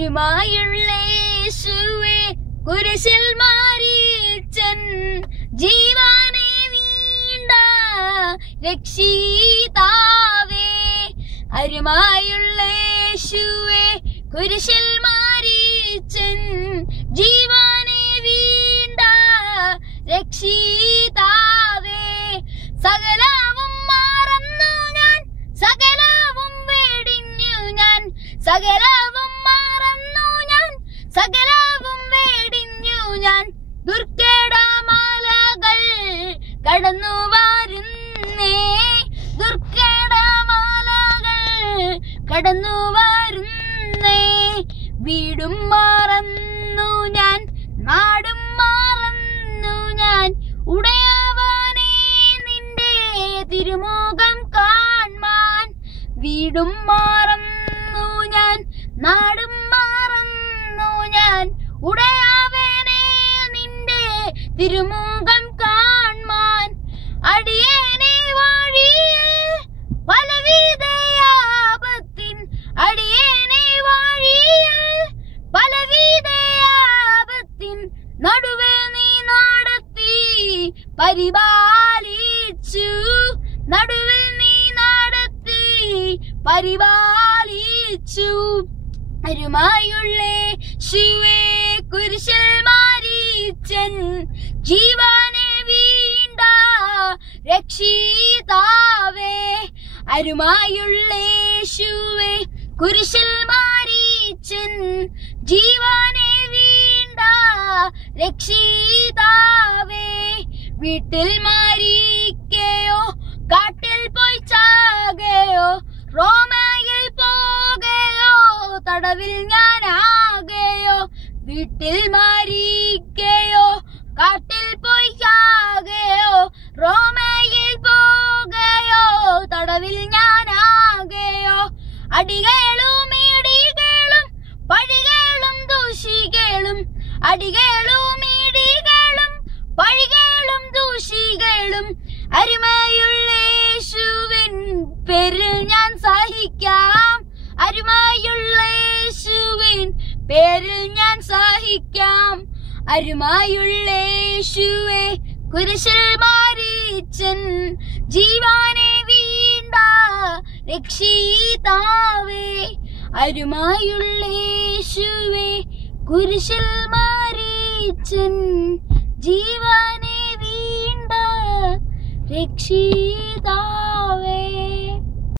അരുമായുള്ള യേശുവേ കുരിശിൽ മരിച്ചൻ ജീവനെ വീണ്ട രക്ഷിതാവേ. അരുമായുള്ള യേശുവേ കുരിശിൽ മരിച്ചൻ ജീവനെ വീണ്ട രക്ഷിതാവേ. സകലവും മറന്നു ഞാൻ, സകലവും വെടിഞ്ഞു ഞാൻ, സകലവും മറന്നു ഞാൻ, സകലവും വെടിഞ്ഞു ഞാൻ. ദുർഘടമാലകൾ കടന്നു വരുന്നേ, ദുർഘടമാലകൾ കടന്നു വരുന്നേ. വീടും മറന്നു ഞാൻ, നാടും മറന്നു ഞാൻ, ഉടയവനെ നിന്റെ തിരുമുഖം കാൺമാൻ. വീടും മറന്നു ഞാൻ, നാടും മറന്നു ഞാൻ, ഉടയവനെ നിന്റെ തിരുമുഖം കാൺമാൻ. അടിയേനെ വഴിയിൽ പലവിധയാപത്തിൻ, അടിയേനെ വഴിയിൽ പലവിധയാപത്തിൻ നടുവേ നീ നടത്തി പരിപാലിച്ചു, നടുവിൽ നീ നടത്തി പരിപാലിച്ചു. അരുമായുള്ള യേശുവേ കുരിശിൽ മരിച്ചൻ ജീവനെ വീണ്ട രക്ഷിതാവേ. അരുമായുള്ള യേശുവേ കുരിശിൽ മരിച്ചൻ ജീവനെ വീണ്ട രക്ഷിതാവേ. വീട്ടിൽ മരിക്കയോ കാട്ടിൽ പോയി ചാകയോ, റോമയിൽ പോകയോ തടവിൽ ഞാനാകയോ. വീട്ടിൽ മരിക്കയോ കാട്ടിൽ പോയി ചാകയോ, റോമയിൽ പോകയോ തടവിൽ ഞാനാകയോ. അടികളും ഇടികളും പഴികളും ദൂഷികളും, അടികളും ഇടികളും പഴികളും ദൂഷികളും അരുമയുള്ള യേശുവിൻ പേരിൽ ഞാൻ സഹിക്കാം. അരുമയുള്ള യേശുവിൻ പേരിൽ ഞാൻ സഹിക്കാം. അരുമയുള്ള യേശുവേ കുരിശിൽ മരിച്ചൻ ജീവനെ വീണ്ട രക്ഷിതാവേ. അരുമയുള്ള യേശുവേ കുരിശിൽ മരിച്ചൻ ജീവനെ വീണ്ട രക്ഷിതാവേ.